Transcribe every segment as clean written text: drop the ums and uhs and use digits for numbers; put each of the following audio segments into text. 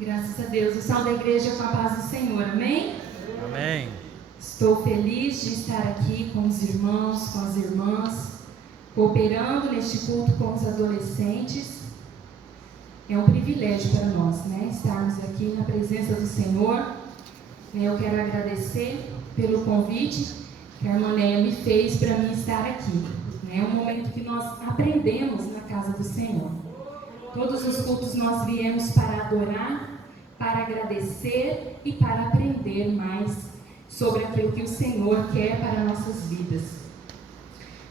Graças a Deus. O salve da igreja com a paz do Senhor. Amém? Amém. Estou feliz de estar aqui com os irmãos, com as irmãs, cooperando neste culto com os adolescentes. É um privilégio para nós, né? Estarmos aqui na presença do Senhor. Eu quero agradecer pelo convite que a irmã Néia me fez para mim estar aqui. É um momento que nós aprendemos na casa do Senhor. Todos os cultos nós viemos para adorar, para agradecer e para aprender mais sobre aquilo que o Senhor quer para nossas vidas.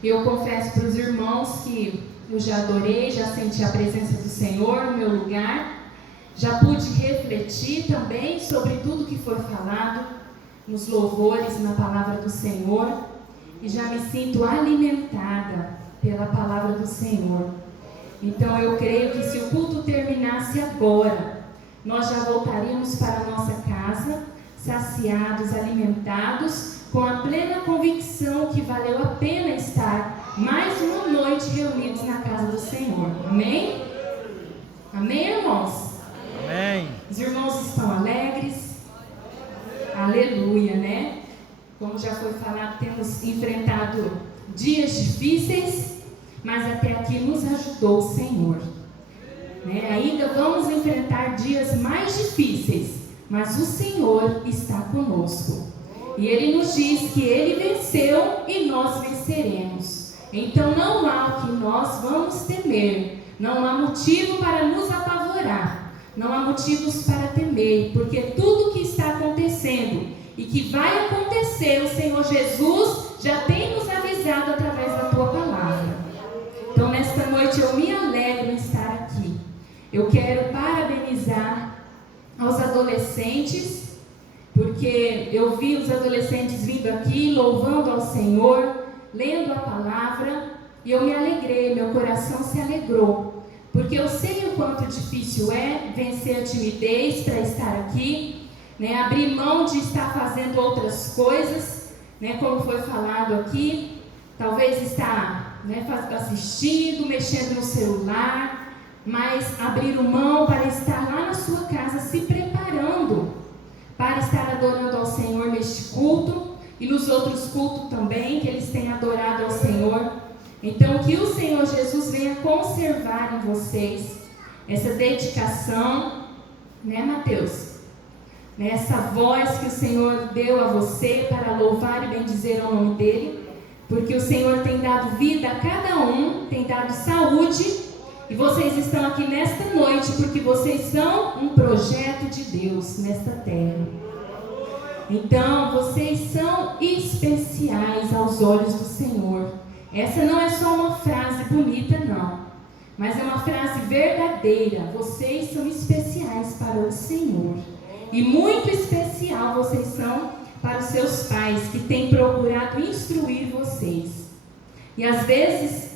Eu confesso para os irmãos que eu já adorei, já senti a presença do Senhor no meu lugar, já pude refletir também sobre tudo que foi falado nos louvores, na palavra do Senhor, e já me sinto alimentada pela palavra do Senhor. Então eu creio que se o culto terminasse agora, nós já voltaríamos para a nossa casa, saciados, alimentados, com a plena convicção que valeu a pena estar mais uma noite reunidos na casa do Senhor. Amém? Amém, irmãos? Amém. Os irmãos estão alegres? Aleluia, né? Como já foi falado, temos enfrentado dias difíceis, mas até aqui nos ajudou o Senhor. Ainda vamos enfrentar dias mais difíceis, mas o Senhor está conosco. E Ele nos diz que Ele venceu e nós venceremos. Então não há o que nós vamos temer, não há motivo para nos apavorar, não há motivos para temer, porque tudo que está acontecendo e que vai acontecer, o Senhor Jesus já tem nos avisado através da Tua palavra. Então nesta noite eu me alegro em estar aqui. Eu quero parabenizar aos adolescentes, porque eu vi os adolescentes vindo aqui, louvando ao Senhor, lendo a palavra, e eu me alegrei, meu coração se alegrou, porque eu sei o quanto difícil é vencer a timidez para estar aqui, abrir mão de estar fazendo outras coisas, como foi falado aqui, talvez estar assistindo, mexendo no celular, mas abrir mão para estar lá na sua casa se preparando para estar adorando ao Senhor neste culto e nos outros cultos também que eles têm adorado ao Senhor. Então que o Senhor Jesus venha conservar em vocês essa dedicação, Mateus? Essa voz que o Senhor deu a você para louvar e bendizer o nome dEle, porque o Senhor tem dado vida a cada um, tem dado saúde, e vocês estão aqui nesta noite porque vocês são um projeto de Deus nesta terra. Então, vocês são especiais aos olhos do Senhor. Essa não é só uma frase bonita, não, mas é uma frase verdadeira. Vocês são especiais para o Senhor, e muito especial vocês são para os seus pais, que têm procurado instruir vocês. E às vezes,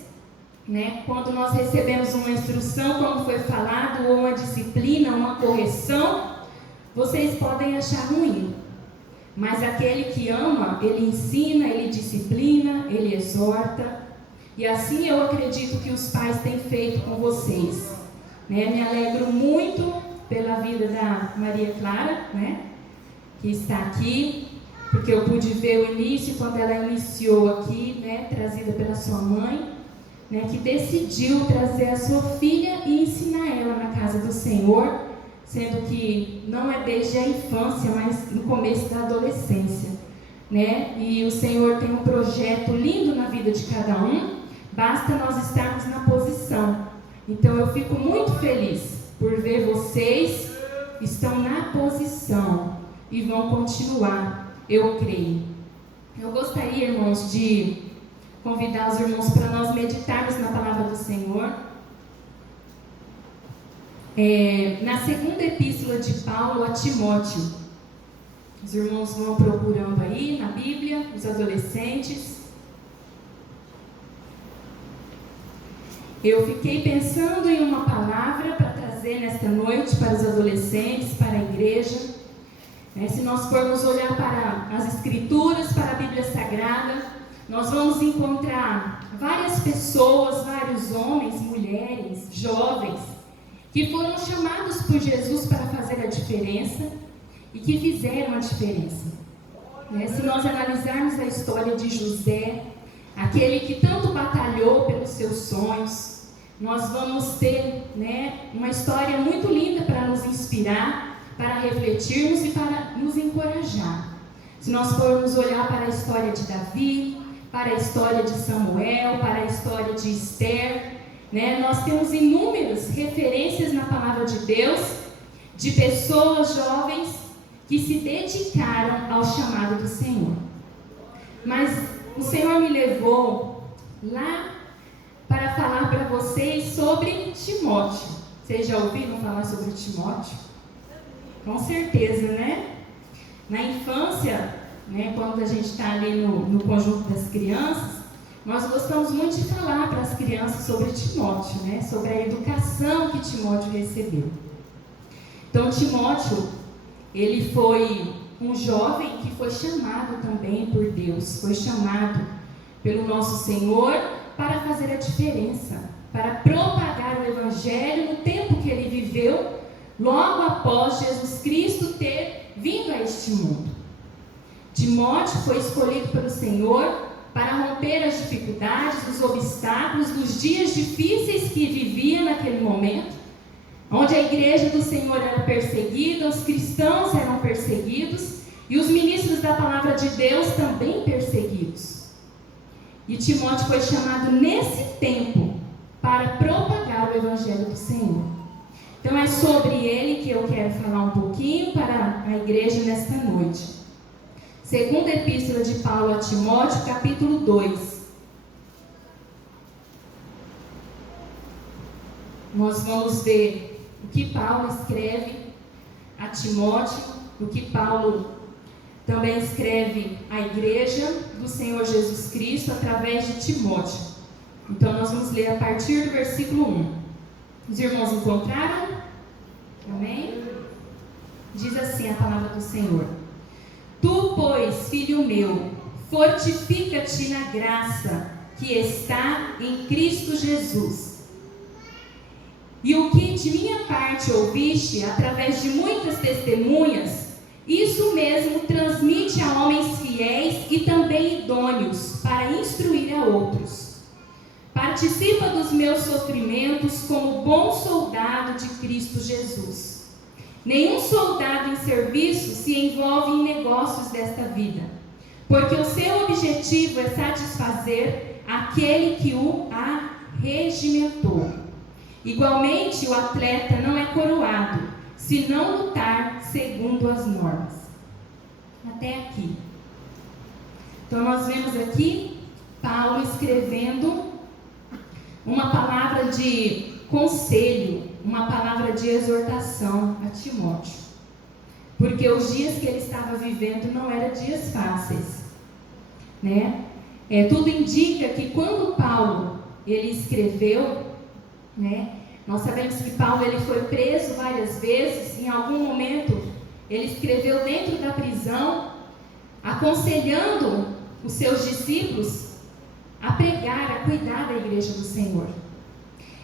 quando nós recebemos uma instrução, como foi falado, ou uma disciplina, uma correção, vocês podem achar ruim. Mas aquele que ama, ele ensina, ele disciplina, ele exorta. E assim eu acredito que os pais têm feito com vocês. Me alegro muito pela vida da Maria Clara, que está aqui, porque eu pude ver o início, quando ela iniciou aqui, trazida pela sua mãe, que decidiu trazer a sua filha e ensinar ela na casa do Senhor, sendo que não é desde a infância, mas no começo da adolescência, E o Senhor tem um projeto lindo na vida de cada um, basta nós estarmos na posição. Então eu fico muito feliz por ver vocês estão na posição e vão continuar, eu creio. Eu gostaria, irmãos, de convidar os irmãos para nós meditarmos na palavra do Senhor. Na segunda epístola de Paulo a Timóteo. Os irmãos vão procurando aí na Bíblia, os adolescentes. Eu fiquei pensando em uma palavra para trazer nesta noite para os adolescentes, para a igreja. Se nós formos olhar para as Escrituras, para a Bíblia Sagrada, nós vamos encontrar várias pessoas, vários homens, mulheres, jovens, que foram chamados por Jesus para fazer a diferença e que fizeram a diferença. Se nós analisarmos a história de José, aquele que tanto batalhou pelos seus sonhos, nós vamos ter uma história muito linda para nos inspirar, para refletirmos e para nos encorajar. Se nós formos olhar para a história de Davi, para a história de Samuel, para a história de Esther, nós temos inúmeras referências na palavra de Deus, de pessoas jovens que se dedicaram ao chamado do Senhor. Mas o Senhor me levou lá para falar para vocês sobre Timóteo. Vocês já ouviram falar sobre Timóteo? Com certeza, né? Na infância, quando a gente está ali no conjunto das crianças, nós gostamos muito de falar para as crianças sobre Timóteo, sobre a educação que Timóteo recebeu. Então, Timóteo, ele foi um jovem que foi chamado também por Deus, foi chamado pelo nosso Senhor para fazer a diferença, para propagar o Evangelho no tempo que ele viveu, logo após Jesus Cristo ter vindo a este mundo. Timóteo foi escolhido pelo Senhor para romper as dificuldades, os obstáculos, dos dias difíceis que vivia naquele momento, onde a igreja do Senhor era perseguida, os cristãos eram perseguidos e os ministros da palavra de Deus também perseguidos. E Timóteo foi chamado nesse tempo para propagar o Evangelho do Senhor. Então é sobre ele que eu quero falar um pouquinho para a igreja nesta noite. Segunda Epístola de Paulo a Timóteo, capítulo 2. Nós vamos ver o que Paulo escreve a Timóteo, o que Paulo também escreve à igreja do Senhor Jesus Cristo através de Timóteo. Então nós vamos ler a partir do versículo 1. Os irmãos encontraram? Amém? Diz assim a palavra do Senhor: Tu, pois, filho meu, fortifica-te na graça que está em Cristo Jesus. E o que de minha parte ouviste, através de muitas testemunhas, isso mesmo transmite a homens fiéis e também idôneos, para instruir a outros. Participa dos meus sofrimentos como bom soldado de Cristo Jesus. Nenhum soldado em serviço se envolve em negócios desta vida, porque o seu objetivo é satisfazer aquele que o arregimentou. Igualmente, o atleta não é coroado, se não lutar segundo as normas. Até aqui. Então, nós vemos aqui Paulo escrevendo uma palavra de conselho, uma palavra de exortação a Timóteo. Porque os dias que ele estava vivendo não eram dias fáceis. Tudo indica que quando Paulo ele escreveu, nós sabemos que Paulo ele foi preso várias vezes. Em algum momento ele escreveu dentro da prisão, aconselhando os seus discípulos a pregar, a cuidar da igreja do Senhor.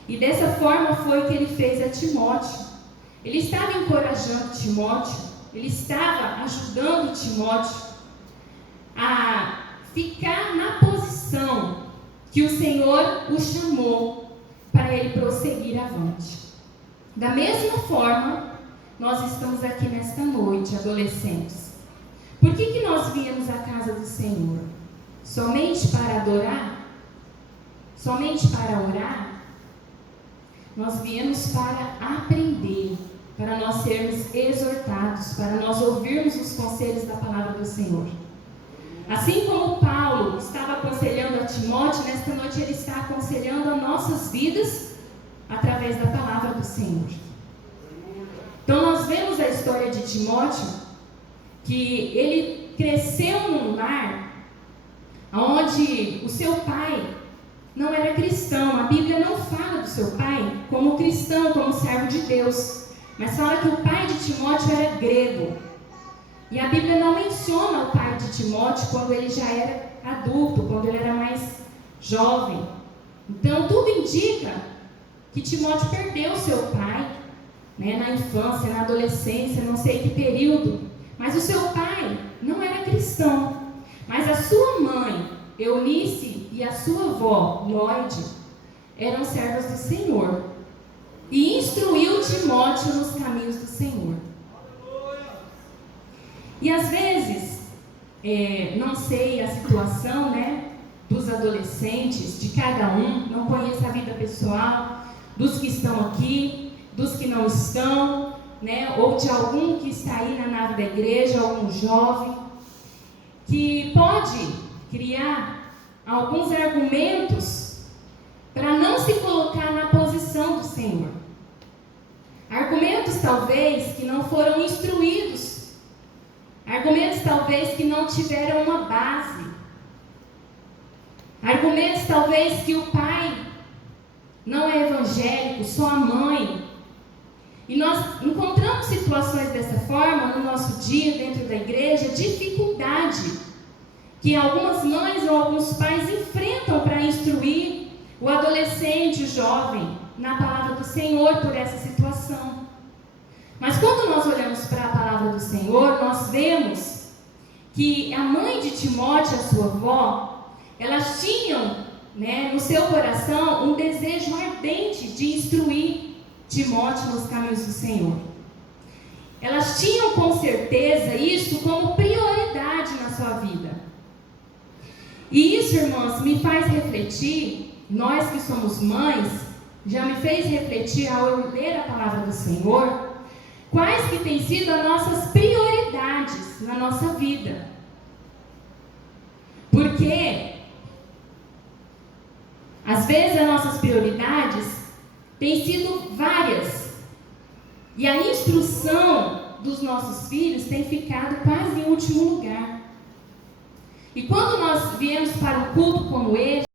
E dessa forma foi que ele fez a Timóteo. Ele estava encorajando Timóteo, ele estava ajudando Timóteo a ficar na posição que o Senhor o chamou para ele prosseguir avante. Da mesma forma, nós estamos aqui nesta noite, adolescentes. Por que nós viemos à casa do Senhor? Somente para adorar? Somente para orar? Nós viemos para aprender, para nós sermos exortados, para nós ouvirmos os conselhos da palavra do Senhor. Assim como Paulo estava aconselhando a Timóteo, nesta noite ele está aconselhando as nossas vidas através da palavra do Senhor. Então nós vemos a história de Timóteo, que ele cresceu num lar onde o seu pai não era cristão. A Bíblia não fala do seu pai como cristão, como servo de Deus, mas fala que o pai de Timóteo era grego. E a Bíblia não menciona o pai de Timóteo quando ele já era adulto, quando ele era mais jovem. Então tudo indica que Timóteo perdeu seu pai né, na infância, na adolescência, não sei que período, mas o seu pai não era cristão, mas a sua mãe, Eunice, e a sua avó, Lloyd, eram servas do Senhor, e instruiu Timóteo nos caminhos do Senhor. E às vezes, não sei a situação, né, dos adolescentes, de cada um, não conheço a vida pessoal, dos que estão aqui, dos que não estão, né, ou de algum que está aí na nave da igreja, algum jovem, que pode criar alguns argumentos para não se colocar na posição do Senhor. Argumentos talvez que não foram instruídos, argumentos talvez que não tiveram uma base, argumentos talvez que o pai não é evangélico, só a mãe. E nós encontramos situações dessa forma no nosso dia, dentro da igreja, dificuldade que algumas mães ou alguns pais enfrentam para instruir o adolescente, o jovem, na palavra do Senhor por essa situação. Mas quando nós olhamos para a palavra do Senhor, nós vemos que a mãe de Timóteo, a sua avó, elas tinham, né, no seu coração um desejo ardente de instruir Timóteo nos caminhos do Senhor. Elas tinham com certeza isso como prioridade na sua vida. E isso, irmãs, me faz refletir, nós que somos mães, já me fez refletir ao ler a palavra do Senhor, quais que têm sido as nossas prioridades na nossa vida. Porque às vezes as nossas prioridades têm sido várias, e a instrução dos nossos filhos tem ficado quase em último lugar. E quando nós viemos para um culto como esse,